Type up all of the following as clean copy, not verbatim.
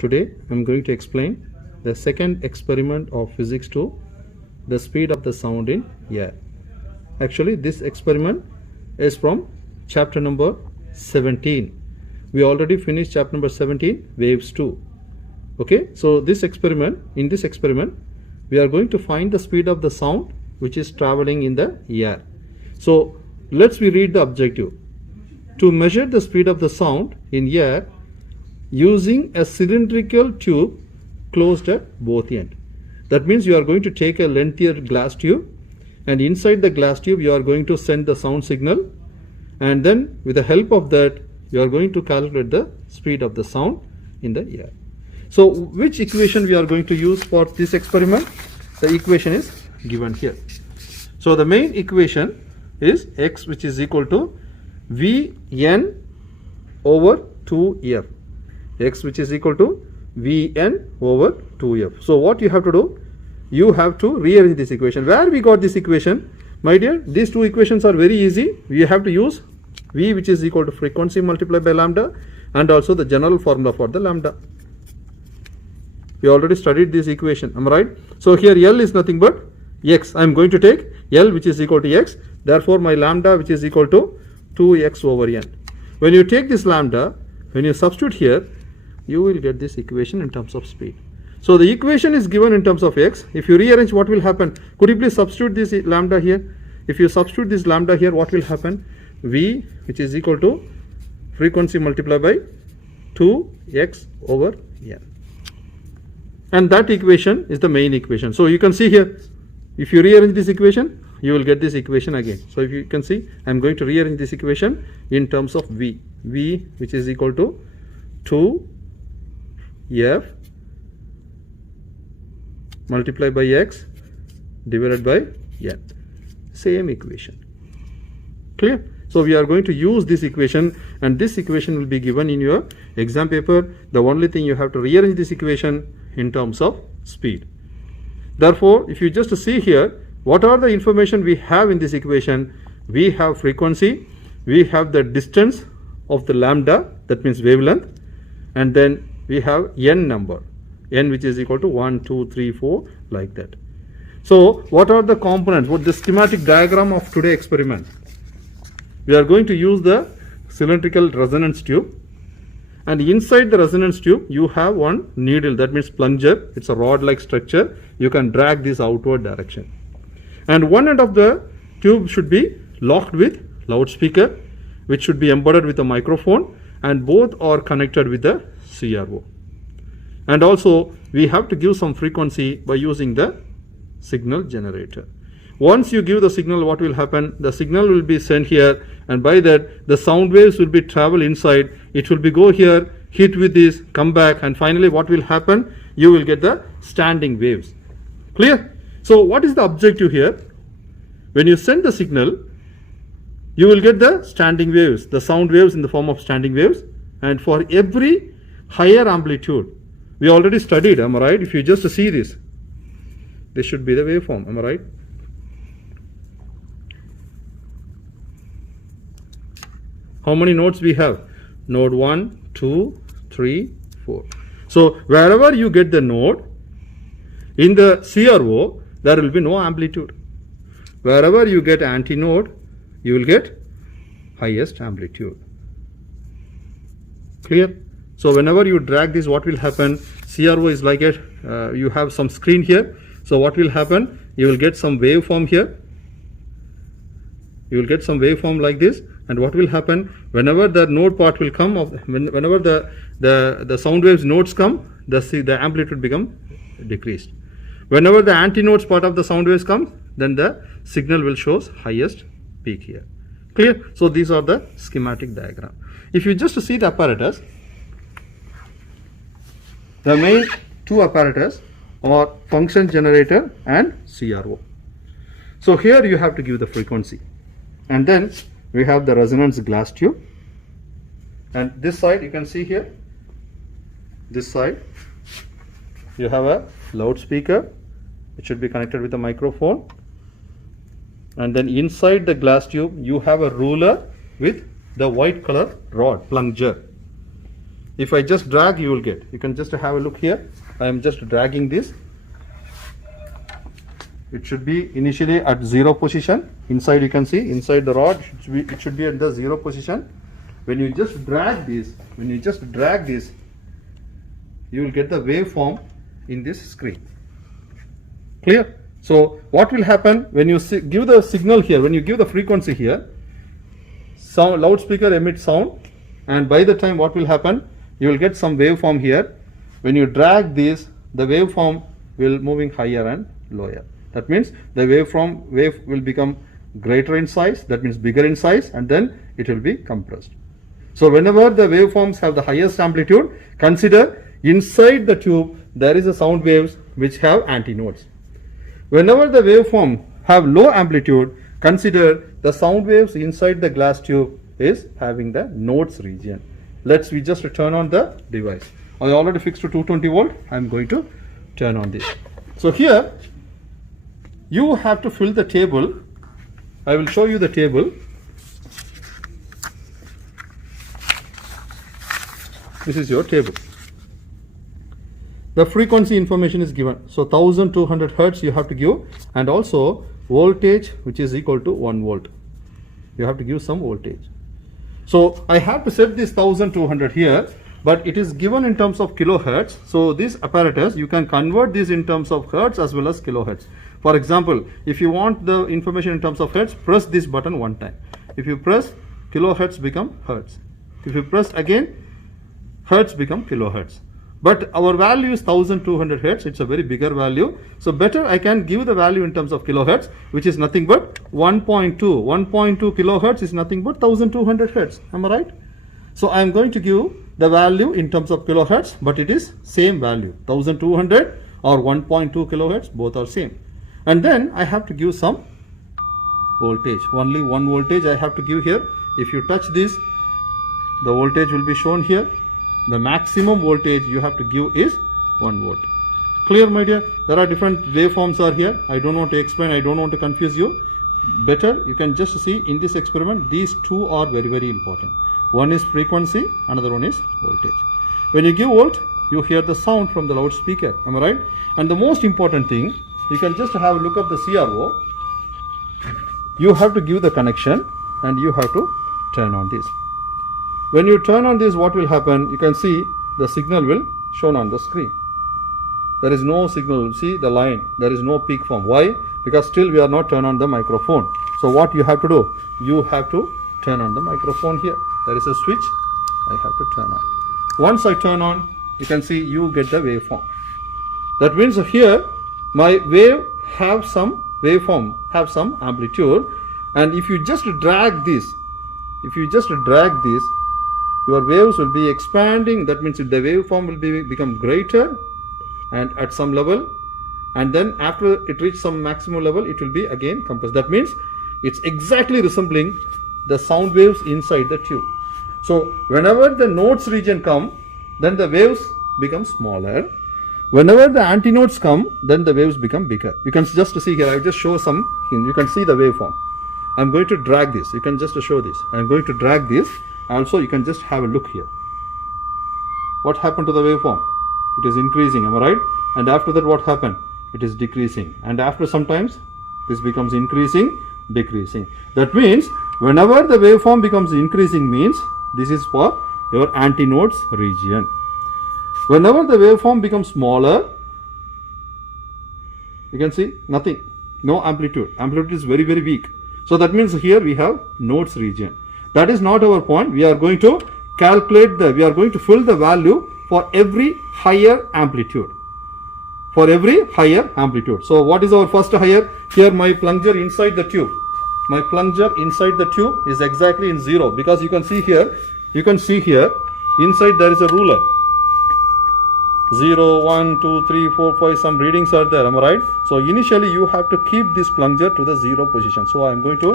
Today I am going to explain the second experiment of physics 2, the speed of the sound in air. Actually, this experiment is from chapter number 17. We already finished chapter number 17, waves 2. Okay, so in this experiment, we are going to find the speed of the sound which is traveling in the air. So let's read the objective. To measure the speed of the sound in air using a cylindrical tube closed at both ends. That means you are going to take a lengthier glass tube, and inside the glass tube you are going to send the sound signal, and then with the help of that you are going to calculate the speed of the sound in the air. So which equation we are going to use for this experiment? The equation is given here. So the main equation is x, which is equal to Vn over 2f. X, which is equal to Vn over 2f. So what you have to do, you have to rearrange this equation. Where we got this equation? My dear, these two equations are very easy. We have to use V, which is equal to frequency multiplied by lambda, and also the general formula for the lambda. We already studied this equation, am I right? So here L is nothing but x. I am going to take L, which is equal to x. Therefore my lambda, which is equal to 2x over n. When you take this lambda, when you substitute here, you will get this equation in terms of speed. So the equation is given in terms of x. If you rearrange, what will happen? Could you please substitute this lambda here? If you substitute this lambda here, what will happen? V, which is equal to frequency multiplied by 2x over n. And that equation is the main equation. So you can see here, if you rearrange this equation, you will get this equation again. So if you can see, I am going to rearrange this equation in terms of V. V, which is equal to 2f multiplied by x divided by n. Same equation. Clear? So we are going to use this equation, and this equation will be given in your exam paper. The only thing, you have to rearrange this equation in terms of speed. Therefore, if you just see here, what are the information we have in this equation? We have frequency, we have the distance of the lambda, that means wavelength, and then we have n number, n which is equal to 1, 2, 3, 4, like that. So what are the components? What the schematic diagram of today's experiment? We are going to use the cylindrical resonance tube, and inside the resonance tube you have one needle, that means plunger. It's a rod like structure. You can drag this outward direction, and one end of the tube should be locked with loudspeaker, which should be embedded with a microphone, and both are connected with the CRO. And also we have to give some frequency by using the signal generator. Once you give the signal, what will happen? The signal will be sent here, and by that the sound waves will be travel inside. It will be go here, hit with this, come back, and finally what will happen? You will get the standing waves. Clear? So what is the objective here? When you send the signal, you will get the standing waves, the sound waves in the form of standing waves. And for every higher amplitude, we already studied, am I right? If you just see this should be the waveform, am I right? How many nodes we have? Node 1, 2, 3, 4. So wherever you get the node in the CRO, there will be no amplitude. Wherever you get antinode, you will get highest amplitude. Clear? So whenever you drag this, what will happen? CRO is like it. You have some screen here. So what will happen? You will get some waveform here. You will get some waveform like this. And what will happen? Whenever the node part will come, whenever the sound waves nodes come, the amplitude become decreased. Whenever the antinodes part of the sound waves come, then the signal will show highest peak here. Clear? So these are the schematic diagram. If you just see the apparatus, the main two apparatus are function generator and CRO. So here you have to give the frequency, and then we have the resonance glass tube, and this side you can see here, this side you have a loudspeaker. It should be connected with a microphone, and then inside the glass tube you have a ruler with the white color rod plunger. If I just drag, you will get. You can just have a look here. I am just dragging this. It should be initially at 0 position. Inside you can see, inside the rod, it should be at the 0 position. When you just drag this, you will get the waveform in this screen. Clear? So what will happen when you give the signal here, when you give the frequency here, sound, loudspeaker emits sound, and by the time what will happen, you will get some waveform here. When you drag this, the waveform will moving higher and lower. That means the wave will become greater in size, that means bigger in size, and then it will be compressed. So whenever the waveforms have the highest amplitude, consider inside the tube there is a sound waves which have antinodes. Whenever the waveform have low amplitude, consider the sound waves inside the glass tube is having the nodes region. We just turn on the device. I already fixed to 220 volt. I am going to turn on this. So here you have to fill the table. I will show you the table. This is your table. The frequency information is given. So 1200 hertz you have to give, and also voltage which is equal to 1 volt. You have to give some voltage. So I have to set this 1200 here, but it is given in terms of kilohertz. So this apparatus, you can convert this in terms of hertz as well as kilohertz. For example, if you want the information in terms of hertz, press this button one time. If you press, kilohertz become hertz. If you press again, hertz become kilohertz. But our value is 1200 hertz. It's a very bigger value. So better I can give the value in terms of kilohertz, which is nothing but 1.2. 1.2 kilohertz is nothing but 1200 hertz. Am I right? So I am going to give the value in terms of kilohertz, but it is same value. 1200 or 1.2 kilohertz, both are same. And then I have to give some voltage. Only one voltage I have to give here. If you touch this, the voltage will be shown here. The maximum voltage you have to give is 1 volt. Clear, my dear? There are different waveforms are here. I don't want to explain. I don't want to confuse you. Better you can just see in this experiment, these two are very, very important. One is frequency, another one is voltage. When you give volt, you hear the sound from the loudspeaker. Am I right? And the most important thing, you can just have a look at the CRO. You have to give the connection and you have to turn on this. When you turn on this, what will happen? You can see the signal will shown on the screen. There is no signal. See the line. There is no peak form. Why? Because still we are not turned on the microphone. So what you have to do? You have to turn on the microphone here. There is a switch. I have to turn on. Once I turn on, you can see you get the waveform. That means here my wave have some waveform, have some amplitude, and if you just drag this, your waves will be expanding. That means the waveform will become greater and at some level, and then after it reaches some maximum level, it will be again compressed. That means it's exactly resembling the sound waves inside the tube. So whenever the nodes region come, then the waves become smaller. Whenever the antinodes come, then the waves become bigger. You can just see here, I just show some, you can see the waveform. I'm going to drag this. You can just show this. I'm going to drag this. Also, you can just have a look here. What happened to the waveform? It is increasing, am I right? And after that, what happened? It is decreasing. And after sometimes, this becomes increasing, decreasing. That means, whenever the waveform becomes increasing means, this is for your antinodes region. Whenever the waveform becomes smaller, you can see nothing, no amplitude. Amplitude is very, very weak. So that means here we have nodes region. That is not our point. We are going to calculate we are going to fill the value for every higher amplitude. For every higher amplitude. So what is our first higher? Here my plunger inside the tube. My plunger inside the tube is exactly in 0, because you can see here, inside there is a ruler. 0, 1, 2, 3, 4, 5, some readings are there, am I right? So initially you have to keep this plunger to the 0 position. So I am going to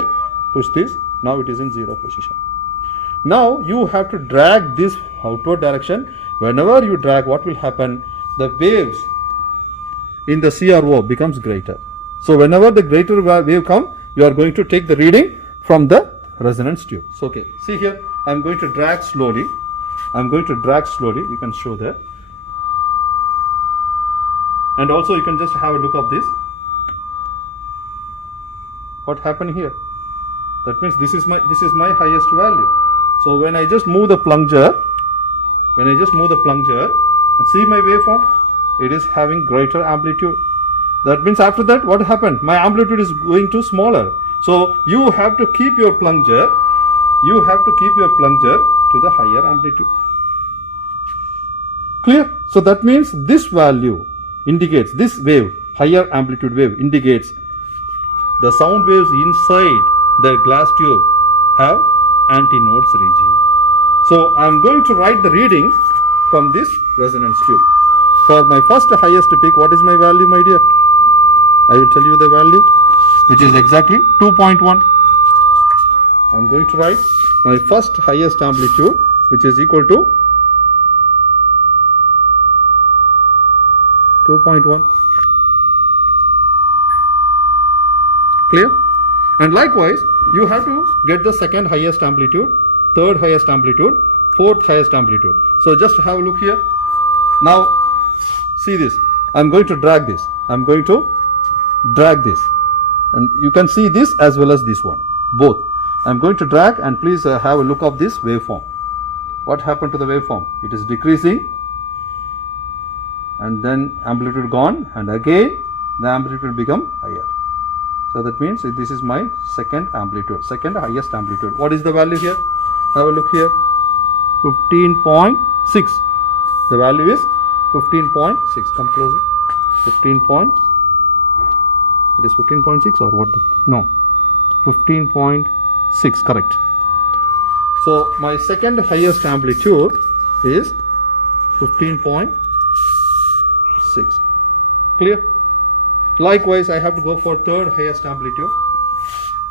push this. Now it is in 0 position. Now you have to drag this outward direction. Whenever you drag, what will happen? The waves in the CRO becomes greater. So whenever the greater wave come, you are going to take the reading from the resonance tube. So okay, see here, I am going to drag slowly. I'm going to drag slowly. You can show that. And also you can just have a look of this. What happened here? That means this is my highest value. So when I just move the plunger, and see my waveform, it is having greater amplitude. That means after that, what happened? My amplitude is going to smaller. So you have to keep your plunger. You have to keep your plunger to the higher amplitude. Clear? So that means this value indicates, this wave, higher amplitude wave, indicates the sound waves inside the glass tube have antinodes region. So I am going to write the readings from this resonance tube. For my first highest peak, what is my value, my dear? I will tell you the value, which is exactly 2.1. I am going to write my first highest amplitude, which is equal to 2.1. Clear? And likewise, you have to get the second highest amplitude, third highest amplitude, fourth highest amplitude. So just have a look here. Now, see this. I'm going to drag this. I'm going to drag this. And you can see this as well as this one. Both. I'm going to drag, and please have a look of this waveform. What happened to the waveform? It is decreasing. And then amplitude gone. And again, the amplitude become higher. So that means this is my second amplitude, second highest amplitude. What is the value here? Have a look here. 15.6. The value is 15.6. Come closer. 15 point. It is 15.6 or what? No. 15.6. Correct. So my second highest amplitude is 15.6. Clear? Likewise, I have to go for third highest amplitude.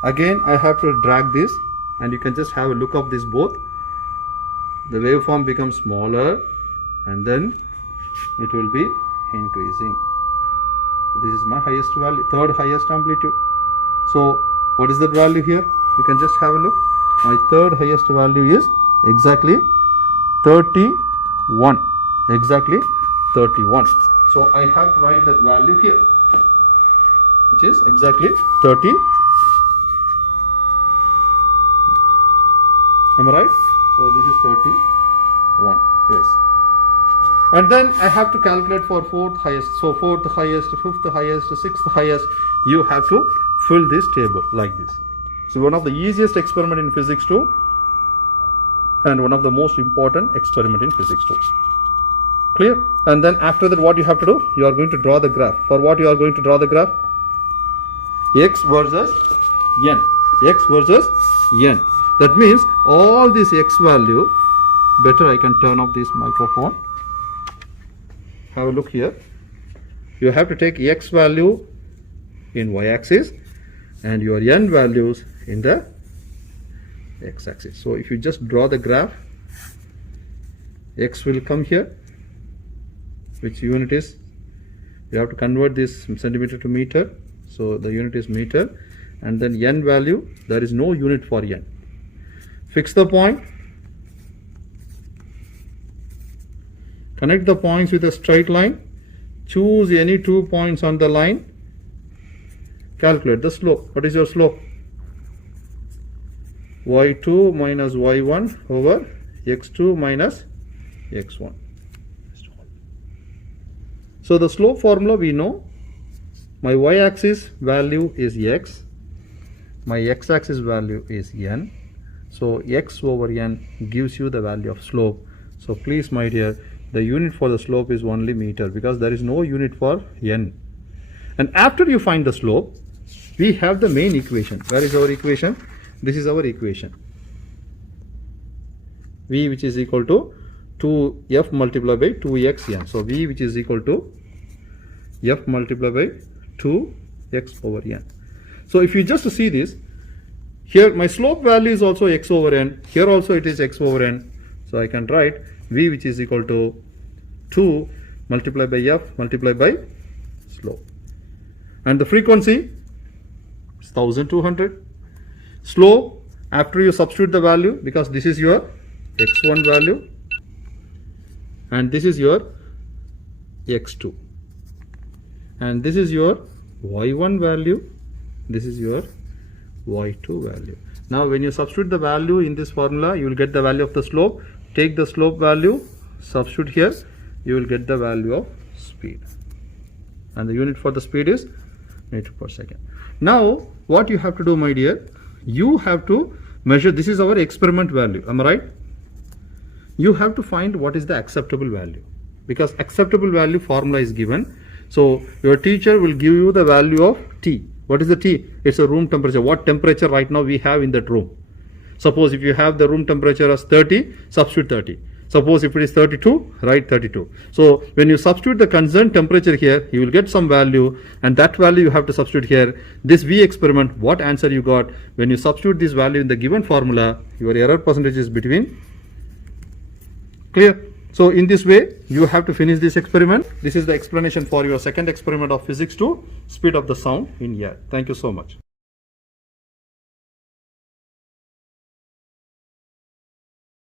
Again, I have to drag this, and you can just have a look of this both. The waveform becomes smaller, and then it will be increasing. This is my highest value, third highest amplitude. So what is that value here? You can just have a look. My third highest value is exactly 31. Exactly 31. So I have to write that value here, which is exactly 30. Am I right? So this is 31. Yes. And then I have to calculate for fourth highest. So fourth highest, fifth highest, sixth highest. You have to fill this table like this. So one of the easiest experiment in physics 2, and one of the most important experiment in physics 2. Clear? And then after that, what you have to do? You are going to draw the graph. For what you are going to draw the graph? X versus n. X versus n. That means all this x value, better I can turn off this microphone. Have a look here. You have to take x value in y-axis and your n values in the x-axis. So if you just draw the graph, x will come here, which unit is, you have to convert this centimeter to meter. So the unit is meter, and then n value, there is no unit for n. Fix the point. Connect the points with a straight line. Choose any 2 points on the line. Calculate the slope. What is your slope? y2 minus y1 over x2 minus x1. So the slope formula we know. My y-axis value is x. My x-axis value is n. So x over n gives you the value of slope. So please, my dear, the unit for the slope is only meter, because there is no unit for n. And after you find the slope, we have the main equation. Where is our equation? This is our equation. V, which is equal to 2f multiplied by 2xn. So V, which is equal to f multiplied by 2x over n. So if you just see this, here my slope value is also x over n. Here also it is x over n. So I can write V, which is equal to 2 multiplied by f multiplied by slope. And the frequency is 1200. Slope, after you substitute the value, because this is your x1 value, and this is your x2, and this is your y1 value, this is your y2 value. Now when you substitute the value in this formula, you will get the value of the slope. Take the slope value, substitute here, you will get the value of speed, and the unit for the speed is meter per second. Now what you have to do, my dear, you have to measure, this is our experiment value, am I right? You have to find what is the acceptable value, because acceptable value formula is given. So your teacher will give you the value of T. What is the T? It's a room temperature. What temperature right now we have in that room? Suppose if you have the room temperature as 30, substitute 30. Suppose if it is 32, write 32. So when you substitute the concerned temperature here, you will get some value, and that value you have to substitute here. This V experiment, what answer you got? When you substitute this value in the given formula, your error percentage is between. Clear? So in this way, you have to finish this experiment. This is the explanation for your second experiment of physics 2, speed of the sound in air. Thank you so much.